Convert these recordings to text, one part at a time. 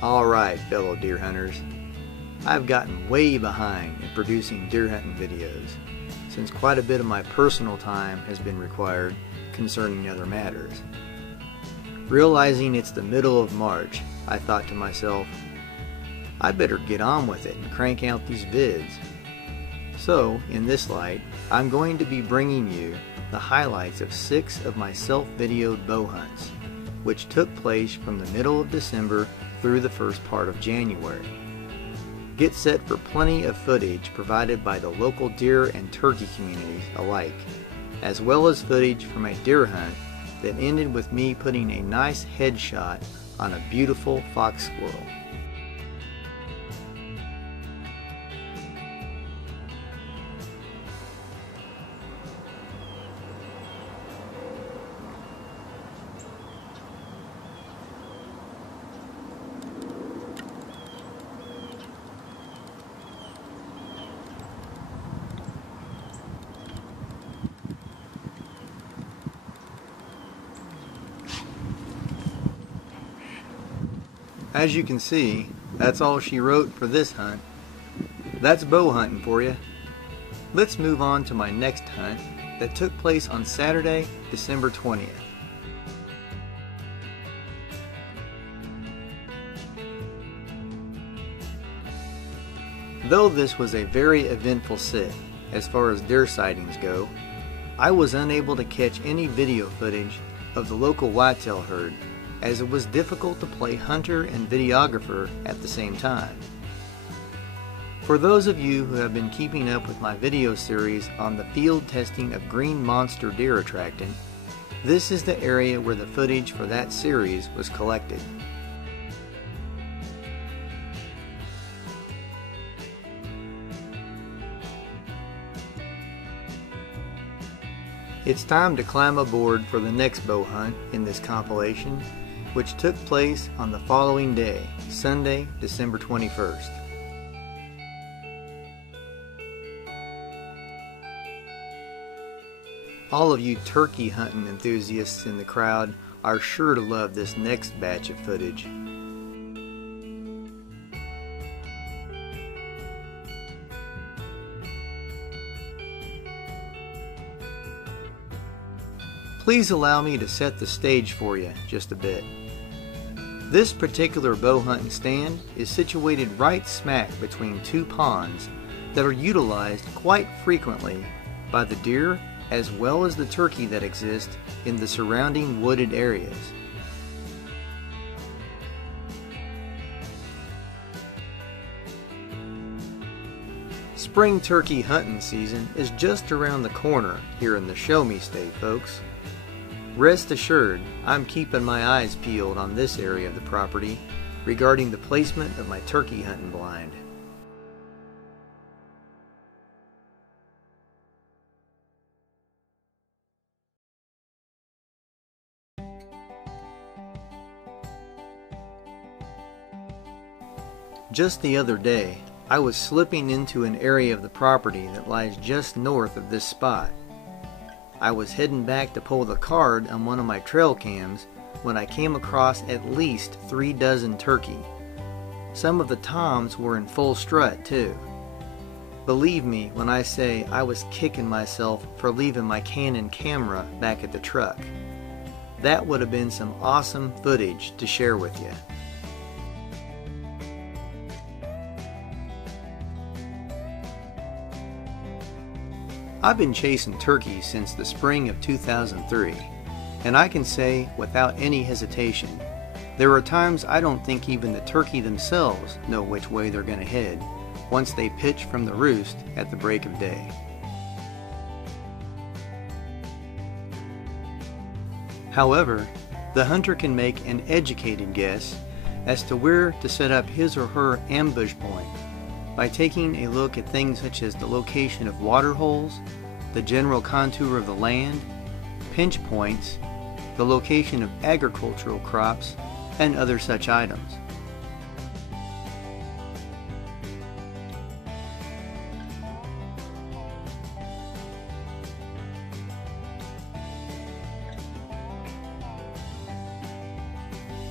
Alright, fellow deer hunters, I've gotten way behind in producing deer hunting videos, since quite a bit of my personal time has been required concerning other matters. Realizing it's the middle of March, I thought to myself, I better get on with it and crank out these vids. So, in this light, I'm going to be bringing you the highlights of 6 of my self-videoed bow hunts, which took place from the middle of December through the first part of January. Get set for plenty of footage provided by the local deer and turkey communities alike, as well as footage from a deer hunt that ended with me putting a nice headshot on a beautiful fox squirrel. As you can see, that's all she wrote for this hunt. That's bow hunting for you. Let's move on to my next hunt that took place on Saturday, December 20th. Though this was a very eventful sit as far as deer sightings go, I was unable to catch any video footage of the local whitetail herd, as it was difficult to play hunter and videographer at the same time. For those of you who have been keeping up with my video series on the field testing of green monster deer attractant, this is the area where the footage for that series was collected. It's time to climb aboard for the next bow hunt in this compilation, which took place on the following day, Sunday, December 21st. All of you turkey hunting enthusiasts in the crowd are sure to love this next batch of footage. Please allow me to set the stage for you just a bit. This particular bow hunting stand is situated right smack between 2 ponds that are utilized quite frequently by the deer as well as the turkey that exist in the surrounding wooded areas. Spring turkey hunting season is just around the corner here in the Show Me State, folks. Rest assured, I'm keeping my eyes peeled on this area of the property regarding the placement of my turkey hunting blind. Just the other day, I was slipping into an area of the property that lies just north of this spot. I was heading back to pull the card on one of my trail cams when I came across at least 3 dozen turkey. Some of the toms were in full strut too. Believe me when I say I was kicking myself for leaving my Canon camera back at the truck. That would have been some awesome footage to share with you. I've been chasing turkeys since the spring of 2003, and I can say without any hesitation, there are times I don't think even the turkey themselves know which way they're going to head once they pitch from the roost at the break of day. However, the hunter can make an educated guess as to where to set up his or her ambush point by taking a look at things such as the location of water holes, the general contour of the land, pinch points, the location of agricultural crops, and other such items.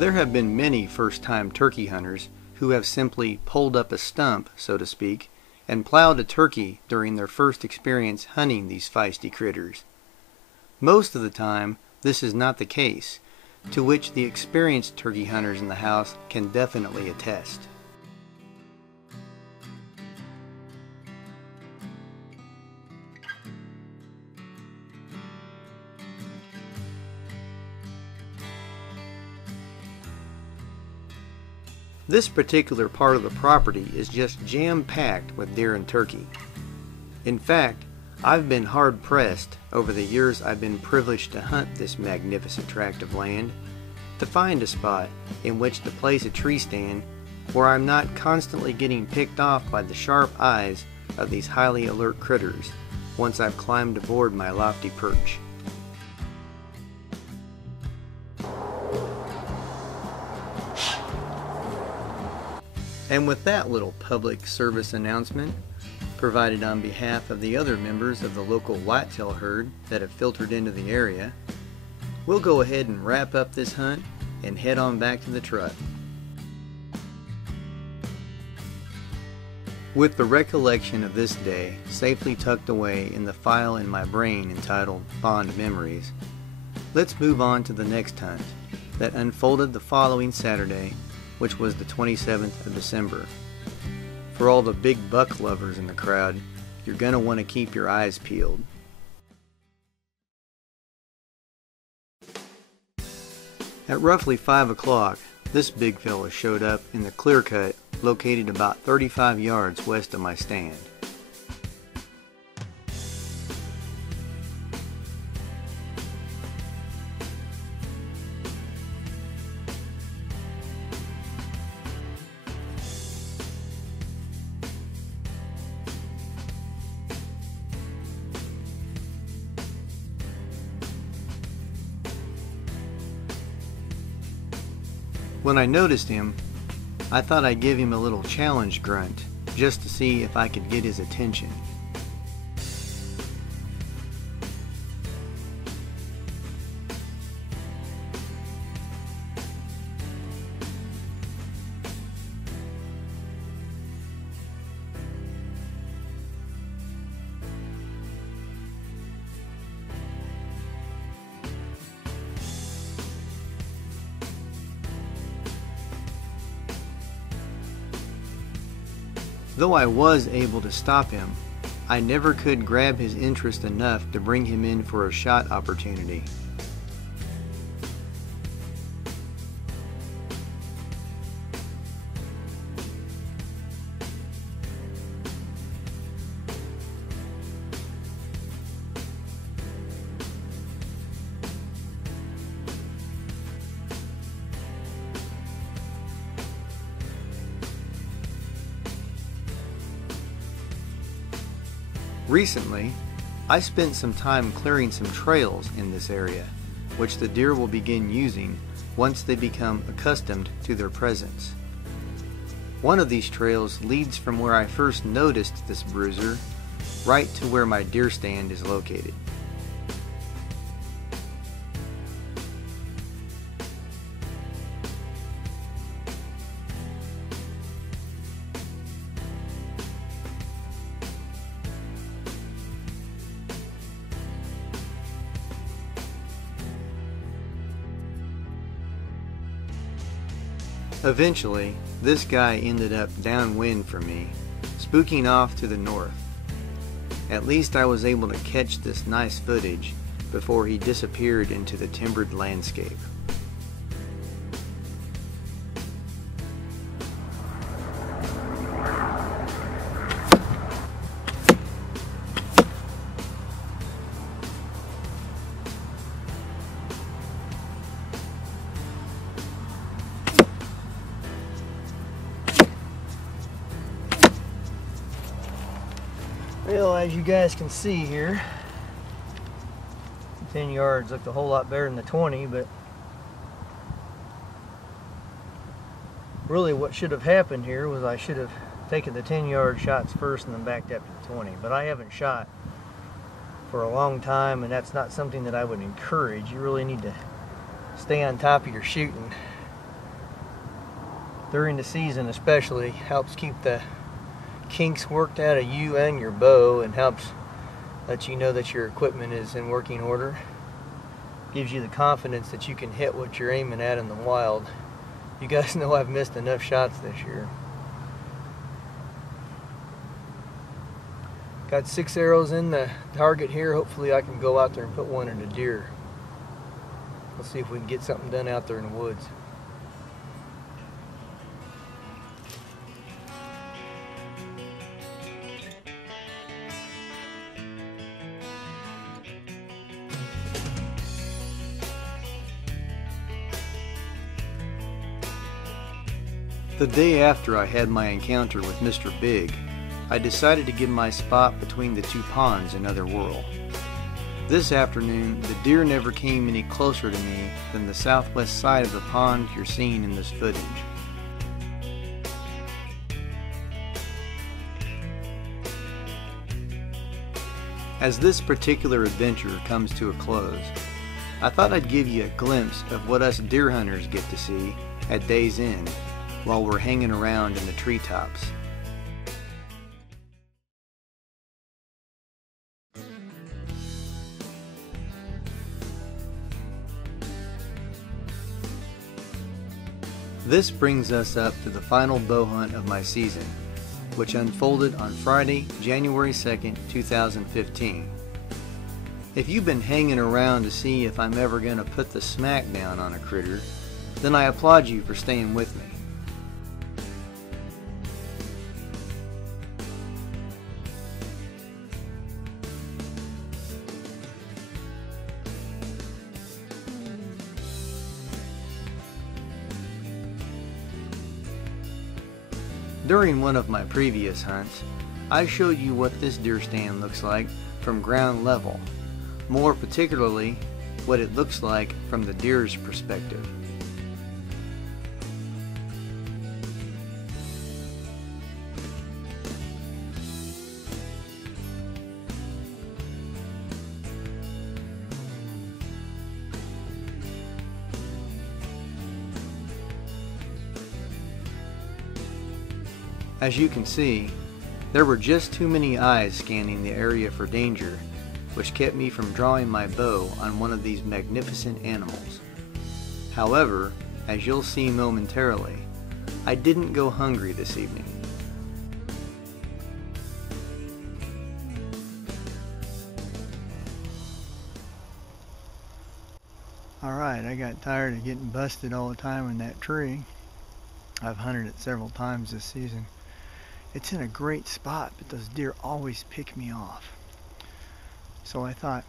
There have been many first-time turkey hunters who have simply pulled up a stump, so to speak, and plowed a turkey during their first experience hunting these feisty critters. Most of the time, this is not the case, to which the experienced turkey hunters in the house can definitely attest. This particular part of the property is just jam-packed with deer and turkey. In fact, I've been hard-pressed over the years I've been privileged to hunt this magnificent tract of land to find a spot in which to place a tree stand where I'm not constantly getting picked off by the sharp eyes of these highly alert critters once I've climbed aboard my lofty perch. And with that little public service announcement, provided on behalf of the other members of the local whitetail herd that have filtered into the area, we'll go ahead and wrap up this hunt and head on back to the truck. With the recollection of this day safely tucked away in the file in my brain entitled Fond Memories, let's move on to the next hunt that unfolded the following Saturday, which was the 27th of December. For all the big buck lovers in the crowd, you're going to want to keep your eyes peeled. At roughly 5 o'clock, this big fella showed up in the clear cut located about 35 yards west of my stand. When I noticed him, I thought I'd give him a little challenge grunt just to see if I could get his attention. Though I was able to stop him, I never could grab his interest enough to bring him in for a shot opportunity. Recently, I spent some time clearing some trails in this area, which the deer will begin using once they become accustomed to their presence. One of these trails leads from where I first noticed this bruiser right to where my deer stand is located. Eventually, this guy ended up downwind from me, spooking off to the north. At least I was able to catch this nice footage before he disappeared into the timbered landscape. Well, as you guys can see here, 10 yards looked a whole lot better than the 20, but really what should have happened here was I should have taken the 10-yard shots first and then backed up to the 20. But I haven't shot for a long time, and that's not something that I would encourage. You really need to stay on top of your shooting during the season especially, helps keep the kinks worked out of you and your bow, and helps let you know that your equipment is in working order. Gives you the confidence that you can hit what you're aiming at in the wild. You guys know I've missed enough shots this year. Got 6 arrows in the target here. Hopefully I can go out there and put one in a deer. Let's see if we can get something done out there in the woods. The day after I had my encounter with Mr. Big, I decided to give my spot between the two ponds another whirl. This afternoon, the deer never came any closer to me than the southwest side of the pond you're seeing in this footage. As this particular adventure comes to a close, I thought I'd give you a glimpse of what us deer hunters get to see at day's end while we're hanging around in the treetops. This brings us up to the final bow hunt of my season, which unfolded on Friday, January 2nd, 2015. If you've been hanging around to see if I'm ever going to put the smack down on a critter, then I applaud you for staying with me. During one of my previous hunts, I showed you what this deer stand looks like from ground level, more particularly what it looks like from the deer's perspective. As you can see, there were just too many eyes scanning the area for danger, which kept me from drawing my bow on one of these magnificent animals. However, as you'll see momentarily, I didn't go hungry this evening. Alright, I got tired of getting busted all the time in that tree. I've hunted it several times this season. It's in a great spot, but those deer always pick me off. So I thought,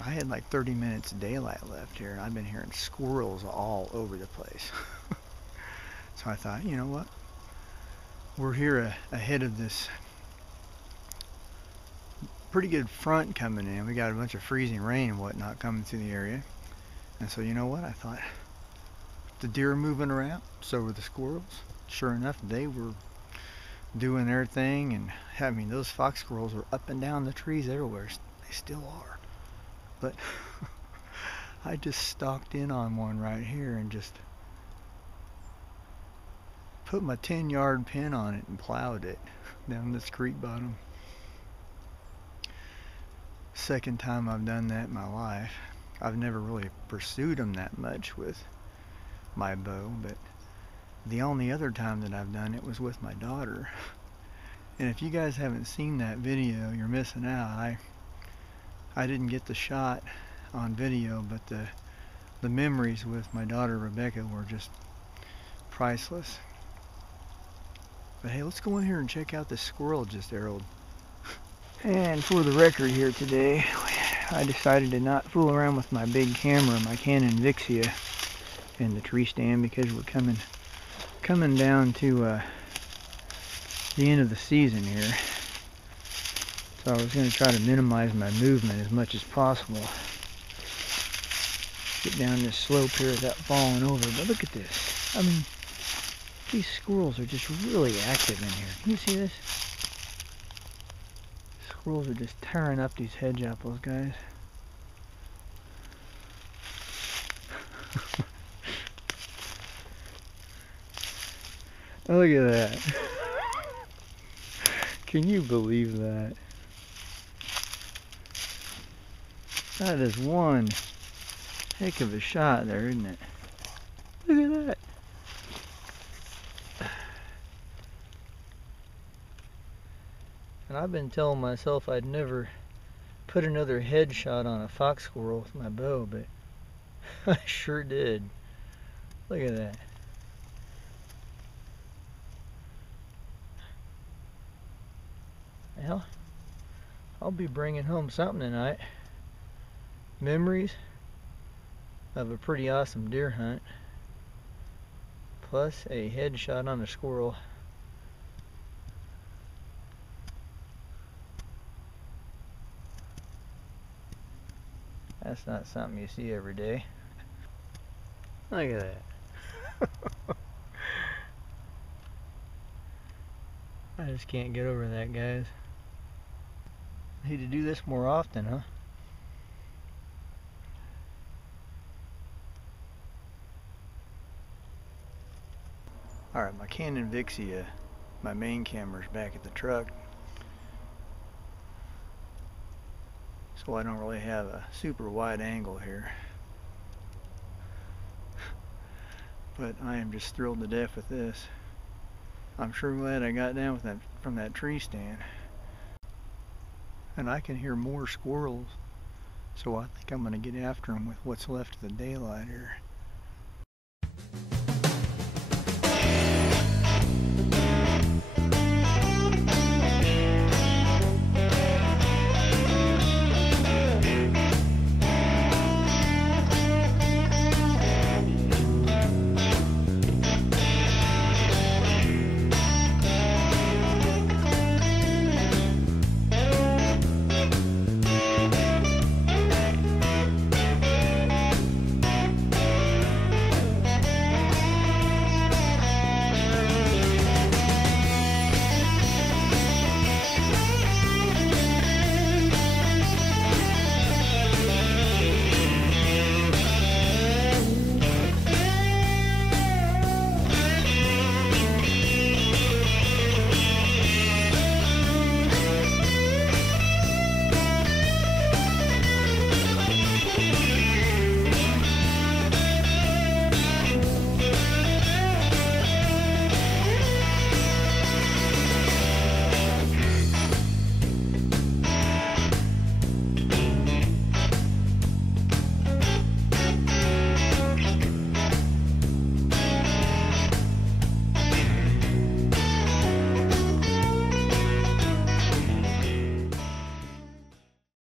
I had like 30 minutes of daylight left here, and I've been hearing squirrels all over the place. So I thought, you know what? We're here ahead of this pretty good front coming in. We got a bunch of freezing rain and whatnot coming through the area. And so you know what? I thought, the deer are moving around, so were the squirrels. Sure enough, they were doing their thing, and I mean, those fox squirrels were up and down the trees everywhere. They still are. But I just stalked in on one right here and just put my 10-yard pin on it and plowed it down this creek bottom. Second time I've done that in my life. I've never really pursued them that much with my bow, but the only other time that I've done it was with my daughter. And if you guys haven't seen that video, you're missing out. I didn't get the shot on video, but the memories with my daughter Rebecca were just priceless. But hey, let's go in here and check out this squirrel just arrowed. And for the record here today, I decided to not fool around with my big camera, my Canon Vixia, in the tree stand, because we're coming down to the end of the season here. So I was going to try to minimize my movement as much as possible. Get down this slope here without falling over. But look at this. I mean, these squirrels are just really active in here. Can you see this? Squirrels are just tearing up these hedge apples, guys. Look at that. Can you believe that? That is one heck of a shot there, isn't it? Look at that. And I've been telling myself I'd never put another headshot on a fox squirrel with my bow, but I sure did. Look at that. Well, I'll be bringing home something tonight. Memories of a pretty awesome deer hunt, plus a headshot on a squirrel. That's not something you see every day. Look at that. I just can't get over that, guys. Need to do this more often, huh? Alright, my Canon Vixia, my main camera's back at the truck, so I don't really have a super wide angle here. But I am just thrilled to death with this. I'm sure glad I got down with that from that tree stand. And I can hear more squirrels, so I think I'm going to get after them with what's left of the daylight here.